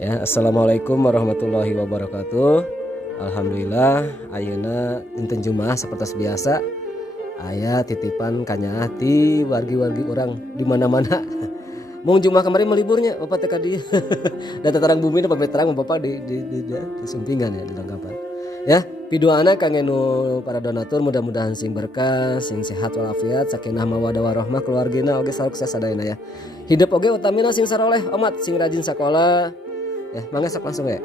Ya, assalamualaikum warahmatullahi wabarakatuh. Alhamdulillah, ayeuna dinten Jumaah seperti biasa. Aya titipan kanya ti wargi-wargi orang di mana-mana. Mau Jumaah kemarin meliburnya, Bapak teh di dan terang bumi dapat terang Bapak di sumpingan ya di Langkapan. Ya, pidoana kangge nu para donatur mudah-mudahan sing berkah, sing sehat walafiat, sakinah mawaddah warahmah keluargina oge sukses sadayana ya. Hidup oge utamina sing saroleh, amat sing rajin sakola. Ya, mangga sok langsung ya.